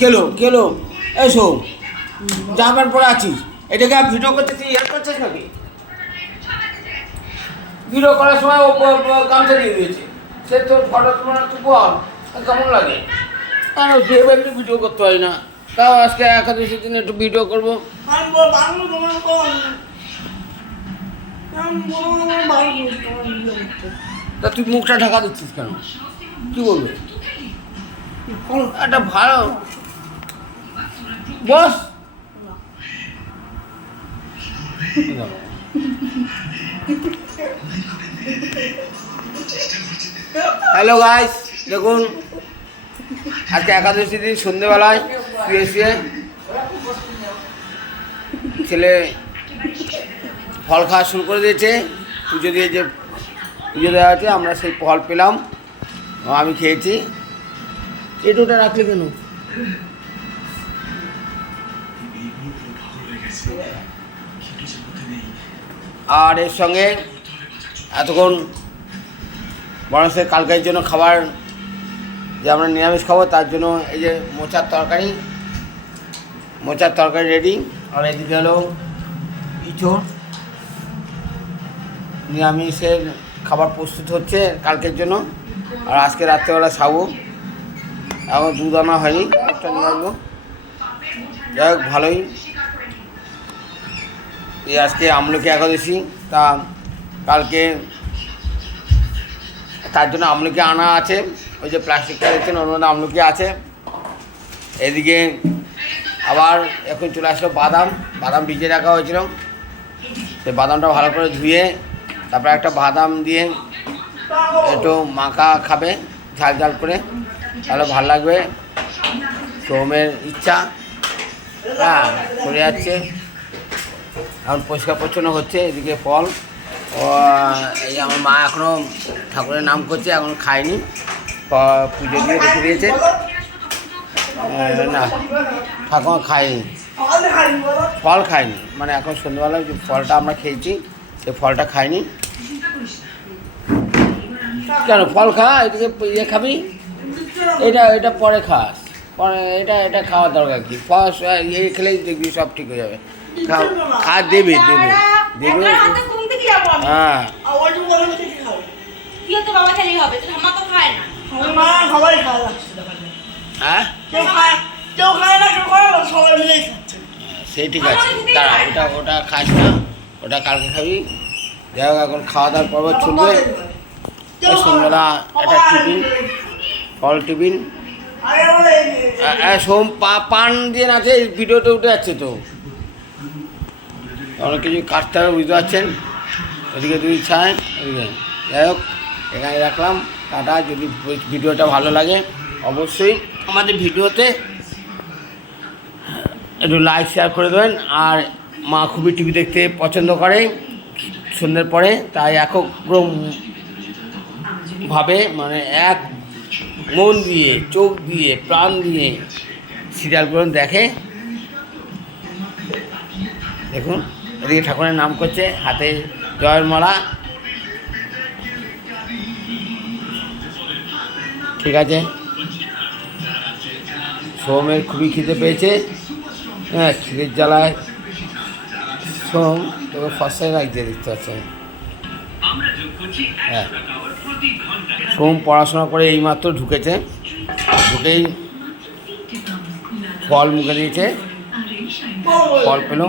কেলো কেলো এসো জামার পরে আছিস এটাকে আর ভিডিও করতে তুই ইয়ার করছিস নাকি? ভিডিও করার সময় ও গামছা দিয়ে দিয়েছে, সে তোর ফটো তোমার তো বল কেমন লাগে? কেন সে এমনি ভিডিও করতে হয় না, তাও আজকে একাদশীর দিন একটু ভিডিও করবো। তা তুই মুখটা ঢাকা দিচ্ছিস কেন? কি বলবে? একটা ভালো বস। হ্যালো গাইস, দেখুন আজকে একাদশী দিন সন্ধ্যেবেলায় শুয়ে শুয়ে ছেলে ফল খাওয়া শুরু করে দিয়েছে। পুজো দিয়ে যে পুজো দেওয়া আছে আমরা সেই ফল পেলাম, আমি খেয়েছি। এটুটা রাখলে কেন? আর এর সঙ্গে এতক্ষণ মানুষের কালকের জন্য খাবার যে আমরা নিরামিষ খাবো তার জন্য এই যে মোচার তরকারি রেডি। আর এদিকে হলো ইঁচড়, নিরামিষের খাবার প্রস্তুত হচ্ছে কালকের জন্য। আর আজকে রাত্রেবেলা খাবো, এখন দুধ আনা হয়নি, একটা নিয়ে আসবো। যাই হোক ভালোই। এই আজকে আমলকি একাদশী, তা কালকে তার জন্য আমলকি আনা আছে, ওই যে প্লাস্টিকটা দেখছেন ওর মধ্যে আমলকি আছে। এদিকে আবার এখন চলে আসলো বাদাম ভিজিয়ে রাখা হয়েছিল, সেই বাদামটা ভালো করে ধুয়ে তারপরে একটা বাদাম দিয়ে একটু মাখা খাবে ঝাল ঝাল করে, তাহলে ভালো লাগবে। সোমের ইচ্ছা, হ্যাঁ চলে যাচ্ছে। এখন পরিষ্কার পরিচ্ছন্ন হচ্ছে। এদিকে ফল এই আমার মা এখনও ঠাকুরের নাম করছে, এখনও খায়নি, পুজো দিয়ে রেখে দিয়েছে। না ঠাকুর খায়নি, ফল খায়নি, মানে এখন সন্ধ্যাবেলায় যে ফলটা আমরা খেয়েছি সেই ফলটা খায়নি। কেন ফল খা, এদিকে ইয়ে খাবি, এটা পরে খাস, পরে এটা খাওয়ার দরকার কি? ফল ইয়ে খেলেই দেখবি সব ঠিক হয়ে যাবে। খা দেবে হ্যাঁ। হ্যাঁ সেই ঠিক আছে, দাঁড়া ওটা খাস না, ওটা কালকে খাবি। যাই হোক এখন খাওয়া দাওয়ার পর্ব চলবে। সন্ধ্যাবেলা একটা ফল টিফিন সোম পান দিয়ে আছে, ভিডিওতে উঠে যাচ্ছে তো অনেক কিছু কাটতে হবে, বুঝতে পারছেন। এদিকে দুই ছায়, এদিকে যাই হোক এখানে রাখলাম টাটা। যদি ভিডিওটা ভালো লাগে অবশ্যই আমাদের ভিডিওতে একটু লাইক শেয়ার করে দেবেন। আর মা খুবই টিভি দেখতে পছন্দ করে সন্ধ্যের পরে, তাই একগ্রভাবে মানে এক মন দিয়ে চোখ দিয়ে প্রাণ দিয়ে সিরিয়ালগুলো দেখে। দেখুন এদিকে ঠাকুরের নাম করছে, হাতে জয়ের মালা। ঠিক আছে, সোমের খুবই খিদে পেয়েছে, হ্যাঁ খিদের জ্বালায় সোম তোকে ফসাই রাখছে দেখতে পাচ্ছে। হ্যাঁ সোম পড়াশোনা করে এইমাত্র ঢুকেছে, ঢুকেই ফল মুখে দিয়েছে, ফল পেল।